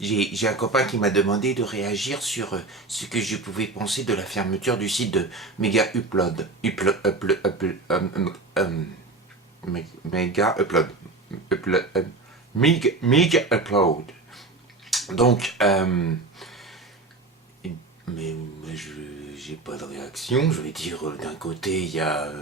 j'ai un copain qui m'a demandé de réagir sur ce que je pouvais penser de la fermeture du site de Mega Upload. Mega Upload. Mega Upload. Donc, mais j'ai pas de réaction. Je vais dire, d'un côté, il y a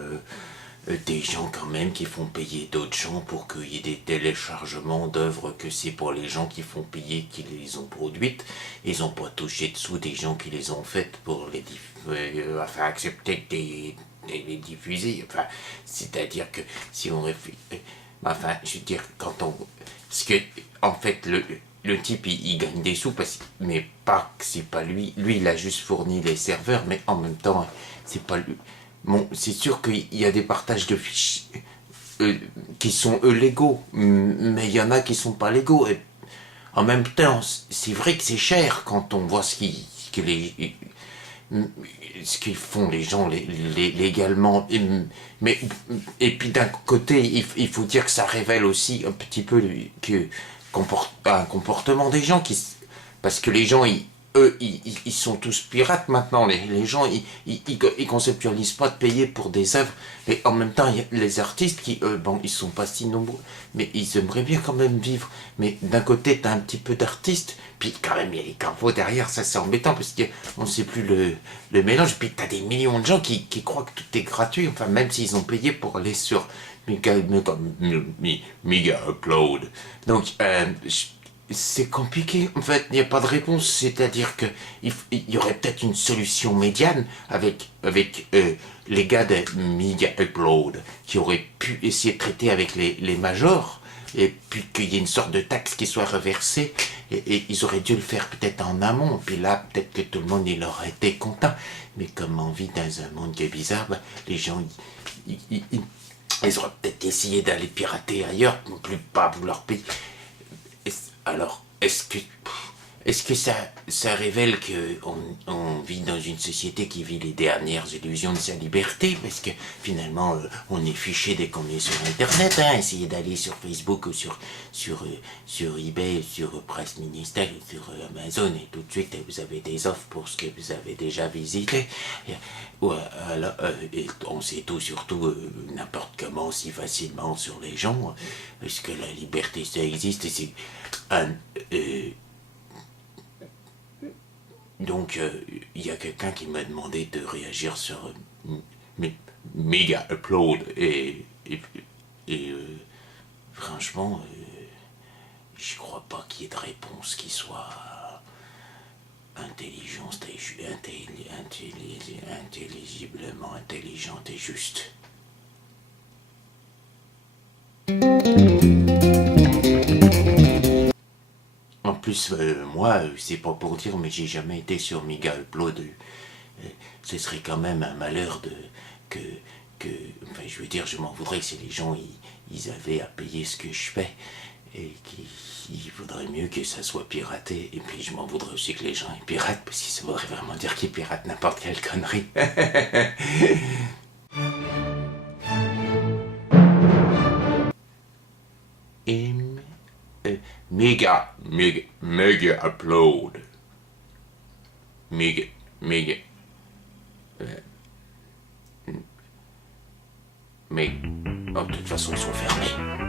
des gens quand même qui font payer d'autres gens pour qu'il y ait des téléchargements d'œuvres que c'est pour les gens qui font payer, qui les ont produites. Ils n'ont pas touché dessous des gens qui les ont faites pour les enfin, accepter les diffuser. Enfin, c'est-à-dire que si on réfléchit... Enfin, je veux dire, quand on... Parce que, en fait, le type, il gagne des sous, mais pas que c'est pas lui. Lui, il a juste fourni les serveurs, mais en même temps, c'est pas lui. Bon, c'est sûr qu'il y a des partages de fichiers qui sont légaux, mais il y en a qui sont pas légaux. Et en même temps, c'est vrai que c'est cher quand on voit ce qu'ils font les gens légalement. Et puis d'un côté, il faut dire que ça révèle aussi un petit peu un comportement des gens parce que les gens, eux, ils sont tous pirates maintenant. Les gens, ils conceptualisent pas de payer pour des œuvres. Mais en même temps, il y a les artistes qui, eux, bon, ils sont pas si nombreux, mais ils aimeraient bien quand même vivre. Mais d'un côté, t'as un petit peu d'artistes, puis quand même, il y a les campos derrière. Ça, c'est embêtant parce qu'on ne sait plus le mélange. Puis t'as des millions de gens qui croient que tout est gratuit. Enfin, même s'ils ont payé pour aller sur Mega Upload. Donc, c'est compliqué, en fait, il n'y a pas de réponse, c'est-à-dire que il y aurait peut-être une solution médiane avec les gars de Media Upload qui auraient pu essayer de traiter avec les majors, et puis qu'il y ait une sorte de taxe qui soit reversée, et ils auraient dû le faire peut-être en amont, puis là, peut-être que tout le monde, il aurait été content, mais comme on vit dans un monde qui est bizarre, ben, les gens, ils auraient peut-être essayé d'aller pirater ailleurs, non plus pas vouloir payer. Alors, est-ce que ça révèle qu'on vit dans une société qui vit les dernières illusions de sa liberté? Parce que finalement, on est fiché dès qu'on est sur Internet. Hein. Essayez d'aller sur Facebook ou sur eBay, sur Presse Ministère, sur Amazon, et tout de suite, vous avez des offres pour ce que vous avez déjà visité. Alors, et on sait tout, surtout n'importe comment, si facilement sur les gens. Est-ce que la liberté, ça existe? Et c'est donc, il y a quelqu'un qui m'a demandé de réagir sur Mega Upload et franchement, je crois pas qu'il y ait de réponse qui soit intelligiblement intelligente et juste. En plus, moi, c'est pas pour dire, mais j'ai jamais été sur Mega Upload. Ce serait quand même un malheur que, enfin, je veux dire, je m'en voudrais si les gens, ils avaient à payer ce que je fais. Et qu'il faudrait mieux que ça soit piraté. Et puis je m'en voudrais aussi que les gens ils piratent, parce que ça voudrait vraiment dire qu'ils piratent n'importe quelle connerie. Mega upload. Mega. Mais, oh, de toute façon, ils sont fermés.